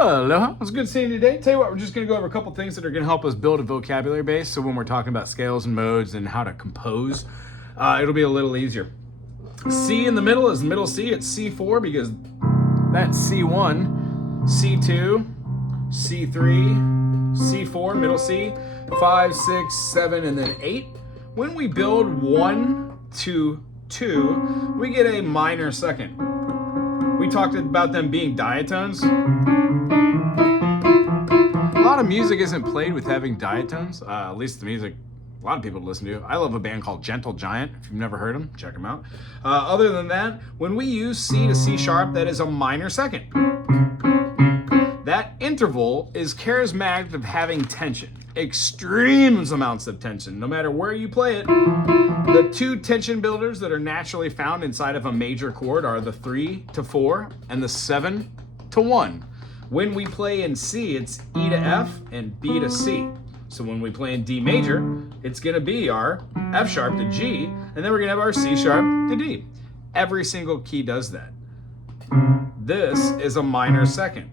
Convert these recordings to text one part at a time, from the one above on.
Aloha. It's good seeing you today. Tell you what, we're just going to go over a couple things that are going to help us build a vocabulary base. So when we're talking about scales and modes and how to compose, it'll be a little easier. C in the middle is middle C. It's C4 because that's C1, C2, C3, C4, middle C, 5, 6, 7, and then 8. When we build 1 to 2, we get a minor second. We talked about them being diatones. A lot of music isn't played with having diatones, at least the music a lot of people listen to. I love a band called Gentle Giant. If you've never heard them, check them out. Other than that, when we use C to C sharp, that is a minor second. That interval is charismatic of having tension, extreme amounts of tension. No matter where you play it, the two tension builders that are naturally found inside of a major chord are the 3 to 4 and the 7 to 1. When we play in C, it's E to F and B to C. So when we play in D major, it's gonna be our F sharp to G, and then we're gonna have our C sharp to D. Every single key does that. This is a minor second.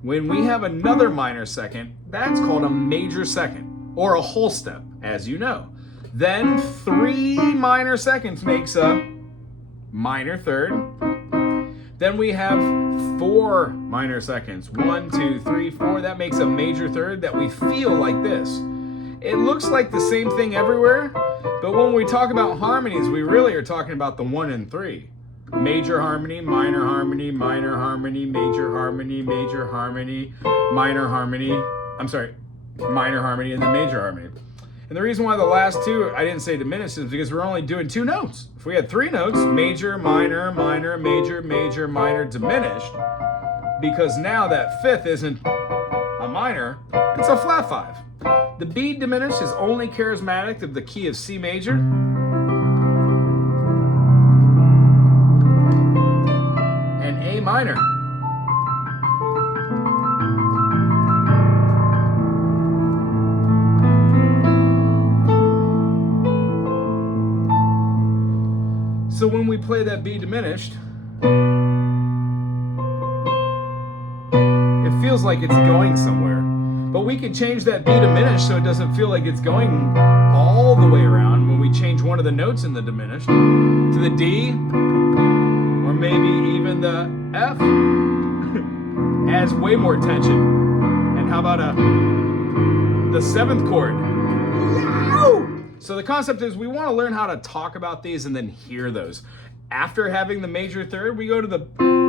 When we have another minor second, that's called a major second, or a whole step, as you know. Then 3 minor seconds makes a minor third. Then we have 4 minor seconds. 1, 2, 3, 4. That makes a major third that we feel like this. It looks like the same thing everywhere, but when we talk about harmonies, we really are talking about the 1 and 3. Major harmony, minor harmony, minor harmony, major harmony, major harmony, minor harmony. I'm sorry, minor harmony and then major harmony. And the reason why the last two, I didn't say diminished, is because we're only doing 2 notes. If we had 3 notes, major, minor, minor, major, major, minor, diminished, because now that fifth isn't a minor, it's a flat 5. The B diminished is only charismatic of the key of C major. And A minor. So when we play that B diminished, it feels like it's going somewhere. But we can change that B diminished so it doesn't feel like it's going all the way around when we change one of the notes in the diminished to the D, or maybe even the F. Adds way more tension. And how about the 7th chord? So the concept is we want to learn how to talk about these and then hear those. After having the major third, we go to the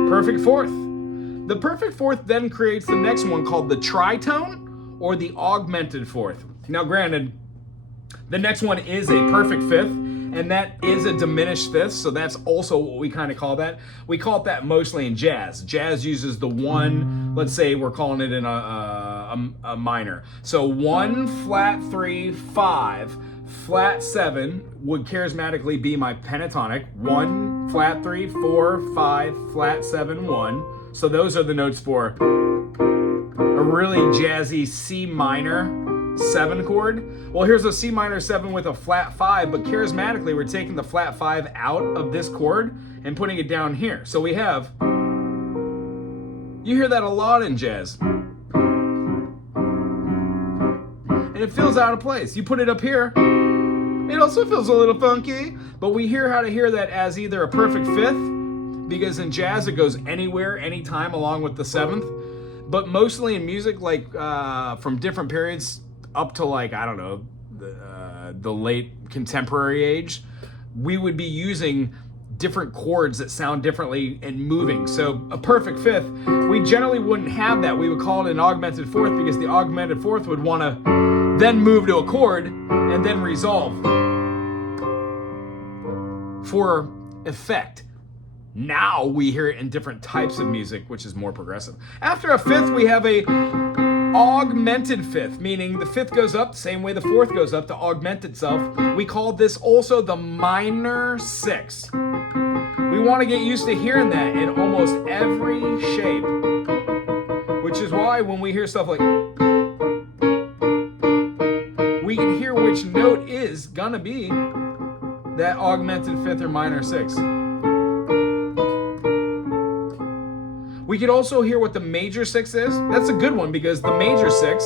perfect fourth. The perfect fourth then creates the next one called the tritone or the augmented fourth. Now granted, the next one is a perfect fifth, and that is a diminished fifth, so that's also what we kind of call that. We call it that mostly in jazz. Jazz uses the 1, let's say we're calling it in a minor. So 1, flat 3, 5, flat 7 would charismatically be my pentatonic. 1, flat 3, 4, 5, flat 7, 1. So those are the notes for a really jazzy C minor 7 chord. Well, here's a C minor 7 with a flat 5, but charismatically we're taking the flat 5 out of this chord and putting it down here. So we have, you hear that a lot in jazz. And it feels out of place. You put it up here, it also feels a little funky, but we hear how to hear that as either a perfect fifth, because in jazz it goes anywhere, anytime along with the 7th, but mostly in music, like from different periods up to like, I don't know, the late contemporary age, we would be using different chords that sound differently and moving. So a perfect fifth, we generally wouldn't have that. We would call it an augmented fourth because the augmented fourth would want to then move to a chord and then resolve for effect. Now we hear it in different types of music, which is more progressive. After a fifth, we have a augmented fifth, meaning the fifth goes up the same way the fourth goes up to augment itself. We call this also the minor 6. We want to get used to hearing that in almost every shape, which is why when we hear stuff like, we can hear which note is gonna be that augmented fifth or minor 6. We We could also hear what the major 6 is. That's a good one because the major 6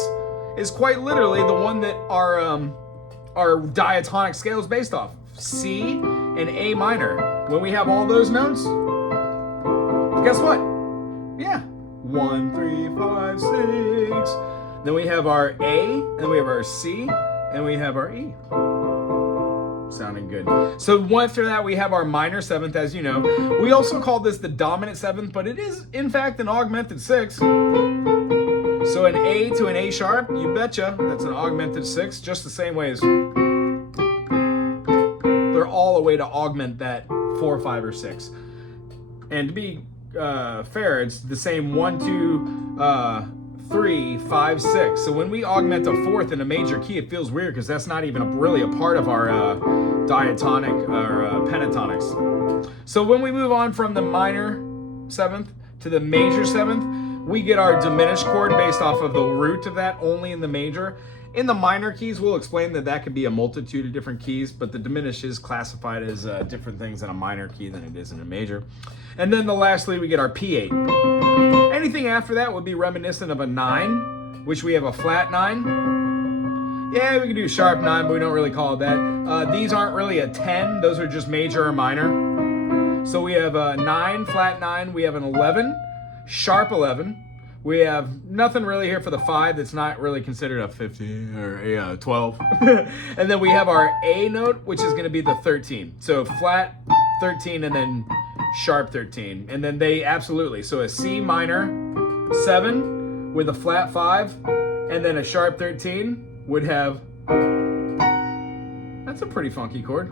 is quite literally the one that our diatonic scale is based off. C and A minor. When we have all those notes, guess what? Yeah. 1, 3, 5, 6. Then we have our A, and we have our C, and we have our E. Sounding good. So after that, we have our minor 7th, as you know. We also call this the dominant 7th, but it is, in fact, an augmented 6. So an A to an A sharp, you betcha, that's an augmented 6, just the same way as they're all a way to augment that 4, 5, or 6. And to be fair, it's the same 1, 2, 3, 5, 6. So when we augment a 4th in a major key, it feels weird because that's not even really a part of our diatonic or pentatonics. So when we move on from the minor 7th to the major 7th, we get our diminished chord based off of the root of that only in the major. In the minor keys, we'll explain that could be a multitude of different keys, but the diminished is classified as different things in a minor key than it is in a major. And then lastly, we get our P8. Anything after that would be reminiscent of a 9, which we have a flat 9. Yeah, we can do sharp 9, but we don't really call it that. These aren't really a 10. Those are just major or minor. So we have a 9, flat 9. We have an 11, sharp 11. We have nothing really here for the 5 that's not really considered a 15 or a 12. And then we have our A note, which is going to be the 13. So flat 13 and then sharp 13. And then they absolutely, so a C minor 7 with a flat 5 and then a sharp 13 would have, that's a pretty funky chord.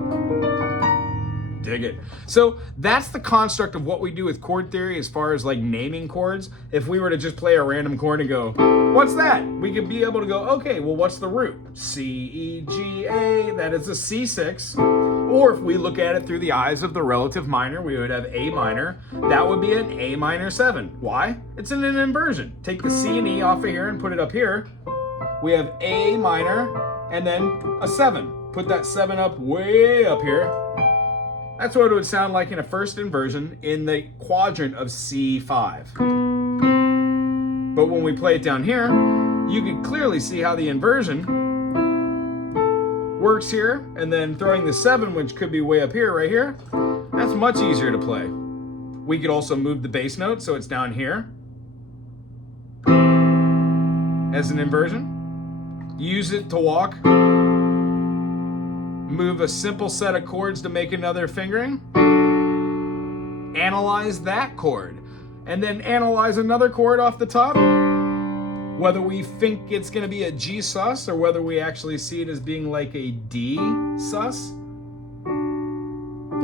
Dig it. So that's the construct of what we do with chord theory as far as like naming chords. If we were to just play a random chord and go, what's that? We could be able to go, okay, well, what's the root? C, E, G, A, that is a C6. Or if we look at it through the eyes of the relative minor, we would have A minor. That would be an A minor 7. Why? It's in an inversion. Take the C and E off of here and put it up here. We have A minor and then a 7. Put that 7 up way up here. That's what it would sound like in a first inversion in the quadrant of C5. But when we play it down here, you can clearly see how the inversion works here, and then throwing the 7, which could be way up here, right here, that's much easier to play. We could also move the bass note so it's down here as an inversion. Use it to walk. Move a simple set of chords to make another fingering. Analyze that chord. And then analyze another chord off the top. Whether we think it's going to be a G sus or whether we actually see it as being like a D sus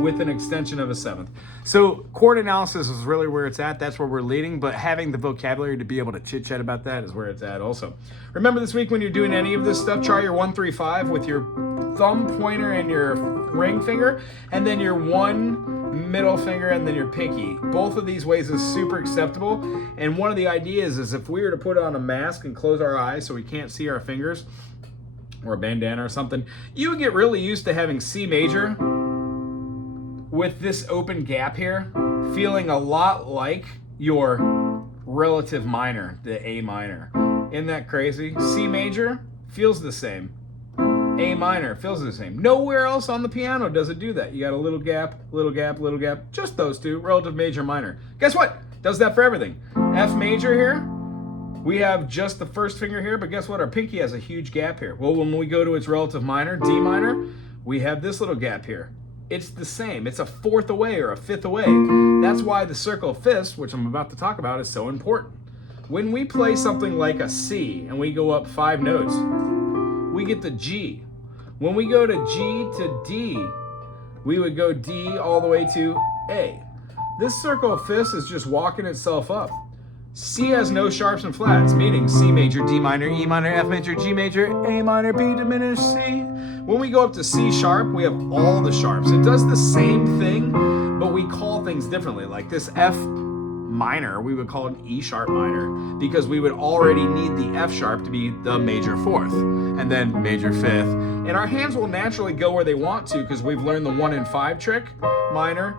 with an extension of a 7th. So chord analysis is really where it's at. That's where we're leading, but having the vocabulary to be able to chit chat about that is where it's at also. Remember this week when you're doing any of this stuff, try your 1, 3, 5 with your thumb pointer and your ring finger, and then your 1 middle finger and then your pinky. Both of these ways is super acceptable. And one of the ideas is if we were to put on a mask and close our eyes so we can't see our fingers, or a bandana or something, you would get really used to having C major with this open gap here, feeling a lot like your relative minor, the A minor. Isn't that crazy? C major feels the same. A minor feels the same. Nowhere else on the piano does it do that. You got a little gap, little gap, little gap. Just those two, relative major, minor. Guess what? Does that for everything. F major here, we have just the first finger here, but guess what? Our pinky has a huge gap here. Well, when we go to its relative minor, D minor, we have this little gap here. It's the same. It's a 4th away or a 5th away. That's why the circle of fifths, which I'm about to talk about, is so important. When we play something like a C and we go up 5 notes, we get the G. When we go to G to D, we would go D all the way to A. This circle of fifths is just walking itself up. C has no sharps and flats, meaning C major, D minor, E minor, F major, G major, A minor, B diminished, C. When we go up to C sharp, we have all the sharps. It does the same thing, but we call things differently. Like this F minor, we would call it E sharp minor because we would already need the F sharp to be the major 4th and then major 5th. And our hands will naturally go where they want to because we've learned the 1 and 5 trick, minor,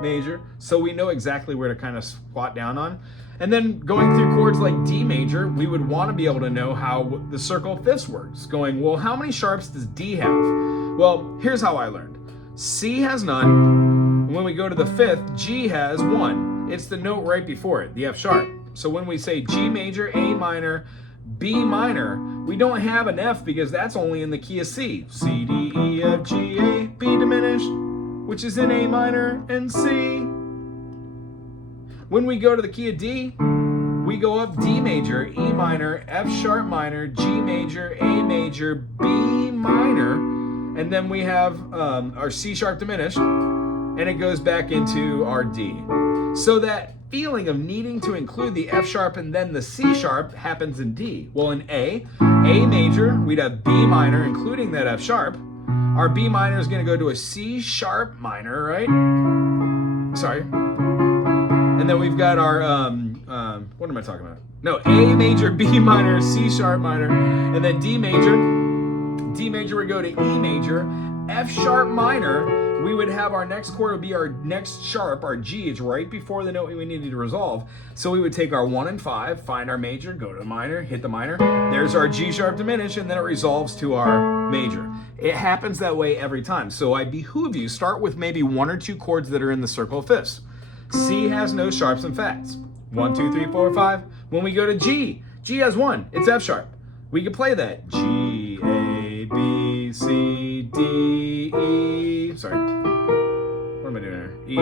major, so we know exactly where to kind of squat down on. And then going through chords like D major, we would want to be able to know how the circle of fifths works. Going, well, how many sharps does D have? Well, here's how I learned. C has none. When we go to the fifth, G has one. It's the note right before it, the F sharp. So when we say G major, A minor, B minor, we don't have an F because that's only in the key of C. C, D, E, F, G, A, B diminished, which is in A minor and C. When we go to the key of D, we go up D major, E minor, F sharp minor, G major, A major, B minor, and then we have our C sharp diminished, and it goes back into our D. So that feeling of needing to include the F sharp and then the C sharp happens in D. Well, in A major, we'd have B minor, including that F sharp. Our B minor is going to go to a C sharp minor, right? Sorry. And then we've got our, what am I talking about? No, A major, B minor, C sharp minor, and then D major. D major would go to E major, F sharp minor. We would have our next chord would be our next sharp, our G. It's right before the note we needed to resolve. So we would take our 1 and 5, find our major, go to the minor, hit the minor. There's our G sharp diminished, and then it resolves to our major. It happens that way every time. So I behoove you, start with maybe 1 or 2 chords that are in the circle of fifths. C has no sharps and fats. 1, 2, 3, 4, 5. When we go to G, G has 1. It's F sharp. We can play that. G, A, B, C, D, E. Sorry. What am I doing here? E.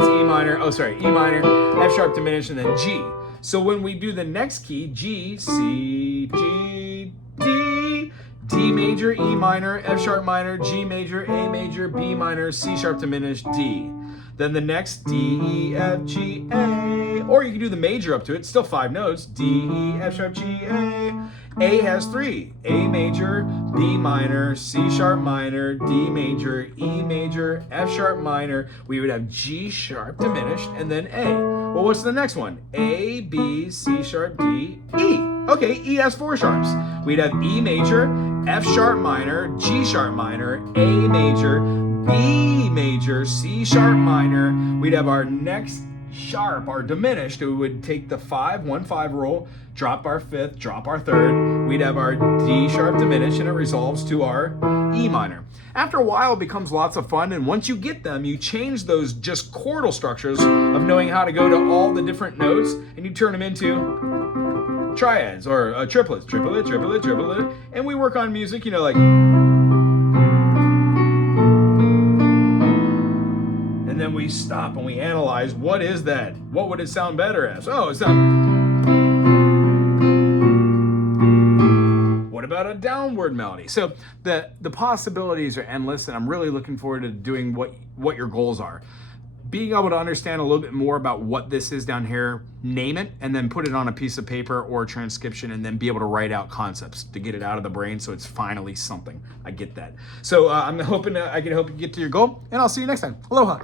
It's E minor. Oh, sorry. E minor, F sharp diminished, and then G. So when we do the next key, G, C, G, D, D major, E minor, F sharp minor, G major, A major, B minor, C sharp diminished, D. Then the next D, E, F, G, A, or you can do the major up to it, still 5 notes, D, E, F sharp, G, A. A has 3, A major, B minor, C sharp minor, D major, E major, F sharp minor. We would have G sharp diminished, and then A. Well, what's the next one? A, B, C sharp, D, E. Okay, E has 4 sharps. We'd have E major, F sharp minor, G sharp minor, A major, B major, C sharp minor. We'd have our next sharp, our diminished. We would take the 5, 1, 5 roll, drop our 5th, drop our 3rd. We'd have our D sharp diminished, and it resolves to our E minor. After a while, it becomes lots of fun, and once you get them, you change those just chordal structures of knowing how to go to all the different notes, and you turn them into triads or triplets, triplet, triplet, triplet, and we work on music, you know, like. And then we stop and we analyze, what is that? What would it sound better as? Oh, it sounds. What about a downward melody? So the possibilities are endless, and I'm really looking forward to doing what your goals are. Being able to understand a little bit more about what this is down here, name it, and then put it on a piece of paper or a transcription, and then be able to write out concepts to get it out of the brain so it's finally something. I get that. So I'm hoping I can help you get to your goal, and I'll see you next time. Aloha.